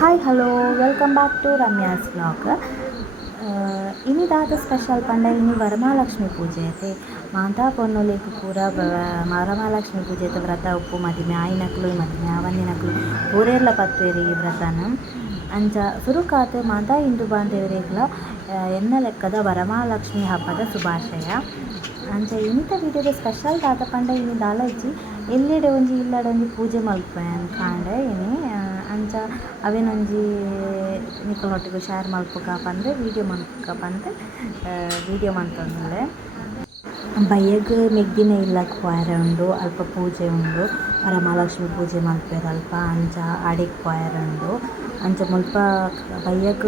Hi hello welcome back to Ramya's vlog. ಇನಿದಾದ special ಪಂಡ ಇನಿ ವರಮಹಾಲಕ್ಷ್ಮಿ ಪೂಜೆ ಐತೆ ಮಾತಾ ಪೊನ್ನೊಲಿಗ್ ಪೂರ ವರಮಹಾಲಕ್ಷ್ಮಿ ಪೂಜೆ ಐತೆ ವ್ರತ ಉಪ್ಪು ಮದಿಮೆ ಆಯ್ನಕ್ಲು ಮದಿಮೆ ಆವನ್ನಿನಕ್ಲು ಊರೆರ್ಲ ಪತ್ವೆರ್ ಈ ವ್ರತನ ಅಂಚ ಸುರುಕಾತ್ ಮಾತಾ ಹಿಂದೂ ಬಾಂಧವರಿಗ್ಲ ಎನ್ನ ಲೆಕ್ಕದ ವರಮಹಾಲಕ್ಷ್ಮಿ ಹಬ್ಬದ ಶುಭಾಶಯ. ಅಂಚ ಇನಿತ ವಿಡಿಯೋದ ಸ್ಪೆಷಲ್ ದಾದ ಪಂಡ ಇನಿ ದಾಲಜ್ಜಿ ಎಲ್ಲೆಡೆ ಒಂಜಿ ಇಲ್ಲಡೆ ಒಂಜಿ ಪೂಜೆ ಮಲ್ಪುವೆನ್ ಕಾಂಡೆ ಇನಿ ಅಂಚ ಅವೇನೊಂಜಿ ನಿಕಲ್ನೊಟ್ಟಿಗೆ ಶೇರ್ ಮಲ್ಪುಗ ಪಂದೆ ವೀಡಿಯೋ ಮಲ್ಪುಗ ಪಂದೆ ವೀಡಿಯೋ ಮಲ್ತೊಂದುಲ್ಲೆ. ಬಯ್ಯಗ್ ಮೆಗ್ದಿನ ಇಲ್ಲಗ್ ಪೋಯರೆ ಉಂಡು, ಅಲ್ಪ ಪೂಜೆ ಉಂಡು, ವರಮಹಾಲಕ್ಷ್ಮಿ ಪೂಜೆ ಮಲ್ಪೆರ್ ಅಲ್ಪ ಅಂಚ ಅಡಿಗ್ ಪೋಯರೆ ಉಂಡು. ಅಂಚ ಮುಲ್ಪ ಬಯ್ಯಗ್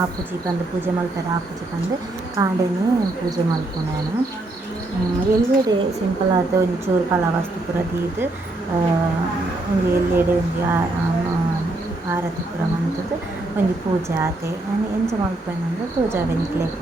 ಆಪುಜಿ ಪಂದ್ ಪೂಜೆ ಮಲ್ಪೆರೆ ಆಪುಜಿ ಪಂದ್ ಕಾಂಡೆನೆ ಪೂಜೆ ಮಲ್ಪುನೇನು. ಎಲ್ಲೆಡೆ ಸಿಂಪಲ್ ಆದ ಒಂಚೂರು ಪಲ ವಸ್ತು ಪೂರ ದೀದ್ ಒಂಜಿ ಎಲ್ಲೆಡೆ ಒಂಜಿ ಆರತಿ ಪೂರ ಮಂತುದು ಒಂಜಿ ಪೂಜೆ ಆತೆ. ನಾನು ಎಂಚ ಮಲ್ಪುವೆನಂದು ತೋಜಾವೆನಿಕ್ಲೆಗ್.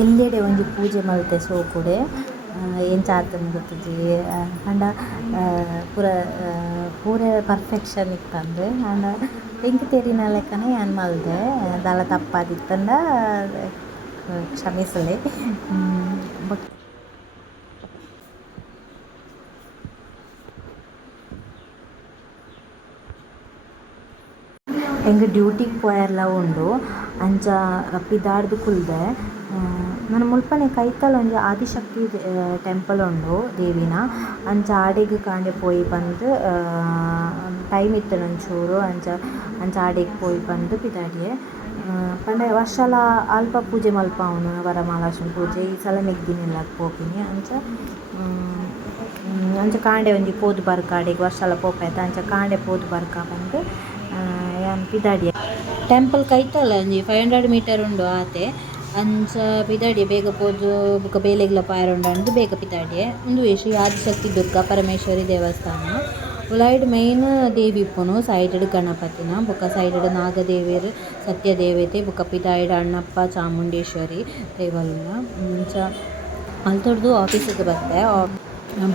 ಎಲ್ಲೆಡೆ ಒಂಜಿ ಪೂಜೆ ಮಲ್ತೆ ಸೋಕುಡೆ ಎಂಚ ಆತಂದು ಗೊತ್ತಿಜ್ಜಿ ಆಂಡ ಪೂರ ಪೂರೆ ಪರ್ಫೆಕ್ಷನ್ ಇಪ್ಪಂದು ಆಂಡ ಎಂಕ್ ತೆರಿನ ಲೆಕ್ಕನೆ ಯಾನ್ ಮಲ್ದೆ ದಾಲ ತಪ್ಪಾದಿತ್ತಂಡ ಕ್ಷಮಿಸಲೆ. ಎಂಕ್ ಡ್ಯೂಟಿಗೆ ಪೋಯರ್ಲ ಉಂಡು ಅಂಚ ಪಿದಾರ್ದ್ ಕುಲ್ದೆ ನನ ಮುಲ್ಪನೆ ಕೈತಲ್ ಒಂಜಿ ಆದಿಶಕ್ತಿ ಟೆಂಪಲ್ ಉಂಡು ದೇವಿನ ಅಂಚ ಆಡೆಗ್ ಕಾಂಡೆ ಪೋಯಿ ಬಂದು ಟೈಮ್ ಇತ್ತೆನೆ ಒಂಚೂರು ಅಂಚ ಆಡೆಗ್ ಪೋಯಿ ಬಂದು ಪಿದಾಡಿಯೆ ಪಂಡ ವರ್ಷಲ ಅಲ್ಪ ಪೂಜೆ ಮಲ್ಪಾವುನು ವರಮಹಾಲಕ್ಷ್ಮಿ ಪೂಜೆ ಈ ಸಲ ನೆಗ್ದಿನಿಲ್ಲಗ್ ಪೋಪಿನಿ ಅಂಚ ಕಾಂಡೆ ಒಂಜಿ ಪೋದು ಬರ್ಕ ಆಡೆಗ್ ವರ್ಷಲ ಪೋಪೆತ ಅಂಚ ಕಾಂಡೆ ಪೋದು ಬರ್ಕ ಬಂದು ಯಾನ್ ಪಿದಾಡಿಯೆ ಟೆಂಪಲ್ ಕೈತಲ್ಲ ಒಂಜಿ 500 ಮೀಟರ್ ಉಂಡು ಆತೆ ಅಂಚ ಪಿದಾಡಿಯೆ ಬೇಗ ಪೋದು ಬೊಕ ಬೇಲೆಗ್ಲ ಪಾಯೆರೆ ಬೇಗ ಪಿದಾಡಿಯೆ ಉಂದು ಶ್ರೀ ಆದಿಶಕ್ತಿ ದುರ್ಗಾ ಪರಮೇಶ್ವರಿ ದೇವಸ್ಥಾನ ಉಲಾಯಿಡ್ ಮೈನ್ ದೇವಿ ಇಪ್ಪುನು ಸೈಡ್ ಗಣಪತಿನ ಬೊಕ ಸೈಡ್ ನಾಗದೇವಿಯರ್ ಸತ್ಯದೇವತೆ ಬೊಕ ಪಿದಾಯಿಡ್ ಅಣ್ಣಪ್ಪ ಚಾಮುಂಡೇಶ್ವರಿ ದೇವಲ್ನ ಅಂಚ ಅಲ್ತೊಡ್ದು ಆಫೀಸಿಗೆ ಬರ್ತೆ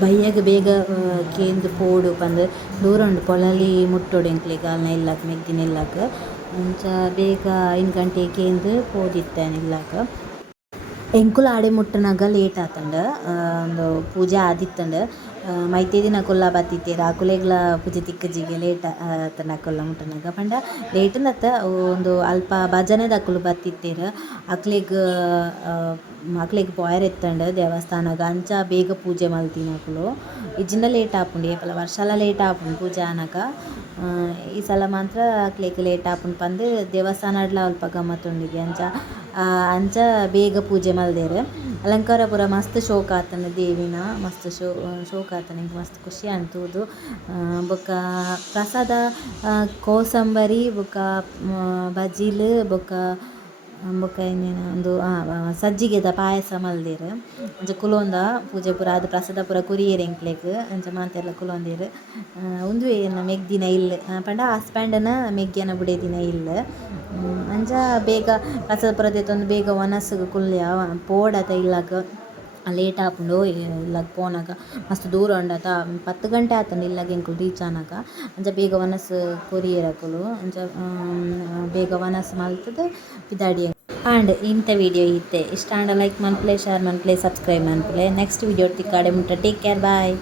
ಬಯ್ಯಗ್ ಬೇಗ ಕೇಂದು ಪೋಡು ಪಂದ್ ದೂರ ಉಂಡು ಪೊಳಲಿ ಮುಟ್ಟೊಡು ಎಂಕ್ಲೆಗ್ ಅಲ್ನ ಇಲ್ಲಗ್ ಮೆಗ್ದಿನ ಇಲ್ಲಗ್ ಅಂಚ ಬೇಗ 5 ಗಂಟೆಗೆ ಕೇಂದು ಪೋದಿತ್ತೇನೆ ಇಲ್ಲಗ್ ಎಂಕುಲು ಆಡೆ ಮುಟ್ಟನಗ ಲೇಟ್ ಆತಂಡ ಒಂದು ಪೂಜೆ ಆದಿತ್ತಂಡ ಮೈತೆ ದಿನ ಕೊಲ್ಲ ಬತ್ತಿತ್ತೇರು ಅಕುಲೆಗ್ಲ ಪೂಜೆ ತಿಕ್ಕಜಿಗೆ ಲೇಟ್ ಆತಂಡ ಅಕುಲ್ಲ ಮುಟ್ಟನಗ ಪಂಡ ಲೇಟ್ಂದತ್ತ ಒಂದು ಅಲ್ಪ ಭಜನೆದ ಅಕುಲು ಬತ್ತಿತ್ತೇರು ಅಕ್ಲೆಗ್ ಪೋಯರ್ ಎತ್ತಂಡ ದೇವಸ್ಥಾನಗ ಅಂಚ ಬೇಗ ಪೂಜೆ ಮಲ್ತಿನ ಅಕುಲು ಇಜ್ಜಿಂಡ ಲೇಟ್ ಆಪುಂಡು ಏಪಲ ವರ್ಷಲ ಲೇಟ್ ಆಪುಂಡು ಪೂಜೆ ಆನಗ ಈ ಸಲ ಮಾತ್ರ ಅಕ್ಲೆಗ್ ಲೇಟ್ ಆಪುಂಡು ಪಂದ್ ದೇವಸ್ಥಾನಡ್ಲ ಅಲ್ಪ ಗಮ್ಮತ್ ಉಂಡಿಗೆ ಅಂಚ ಬೇಗ ಪೂಜೆ ಮಲ್ದೆರ್ ಅಲಂಕಾರ ಪೂರ ಮಸ್ತ್ ಶೋಕ್ ಆತಂಡ ದೇವಿನ ಮಸ್ತ್ ಶೋಕ್ ಆತನ ಎಂಕ್ ಮಸ್ತ್ ಖುಷಿ ಅನ್ತುದು ಬೊಕ ಪ್ರಸಾದ ಕೋಸಂಬರಿ ಬೊಕ ಬಜಿಲ್ ಬೊಕ ಇನ್ನೇನು ಒಂದು ಸಜ್ಜಿಗೆದ ಪಾಯಸ ಮಲ್ದೆರ್ ಅಂಚ ಕುಲೋಂದ ಪೂಜೆ ಪೂರ ಆದ್ ಪ್ರಸಾದ ಪೂರ ಕೊರಿಯೆರ್ ಎಂಕ್ಲೆಗ್ ಅಂಚ ಮಾತೆರ್ಲ ಕುಲೊಂದೆರ್ ಉಂದುವೆ ಮೆಗ್ದಿನ ಇಲ್ಲ್ ಪಂಡ ಹಸ್ಬೆಂಡ್ನ ಮೆಗ್ಗ್ಯನ ಬುಡೇದಿನ ಇಲ್ಲ್ ಅಂಚ ಬೇಗ ಪ್ರಸಾದ ಪೂರ ದೆತ್ತೊಂದು ಬೇಗ ವನಸ್ಗ್ ಕುಲ್ಯ ಪೋಡತ ಇಲ್ಲಗ್ ಲೇಟ್ ಆಪುಂಡು ಇಲ್ಲಗ್ ಪೋನಗ ಮಸ್ತ್ ದೂರ ಉಂಡತ 10 ಗಂಟೆ ಆತಂಡ ಇಲ್ಲಗ್ ಎಂಕುಲು ರೀಚ್ ಆನಗ ಅಂಚ ಬೇಗ ವನಸ್ ಕೊರಿಯೆರ್ ಅಕುಲು ಅಂಚ ಬೇಗ ವನಸ್ ಮಲ್ತುದು ಪಿದಾಡಿಯೆ ಆಂಡ್ ಇಂಥ ವಿಡಿಯೋ ಇತ್ತೆ ಇಷ್ಟ ಆಂಡ ಲೈಕ್ ಮನ್ಪುಲೆ ಶೇರ್ ಮನ್ಪುಲೆ ಸಬ್ಸ್ಕ್ರೈಬ್ ಮನ್ಪುಲೆ ನೆಕ್ಸ್ಟ್ ವಿಡಿಯೋ ತಿಕ್ಕಾಡೆ ಮುಟ್ಟ ಟೇಕ್ ಕೇರ್ ಬಾಯ್.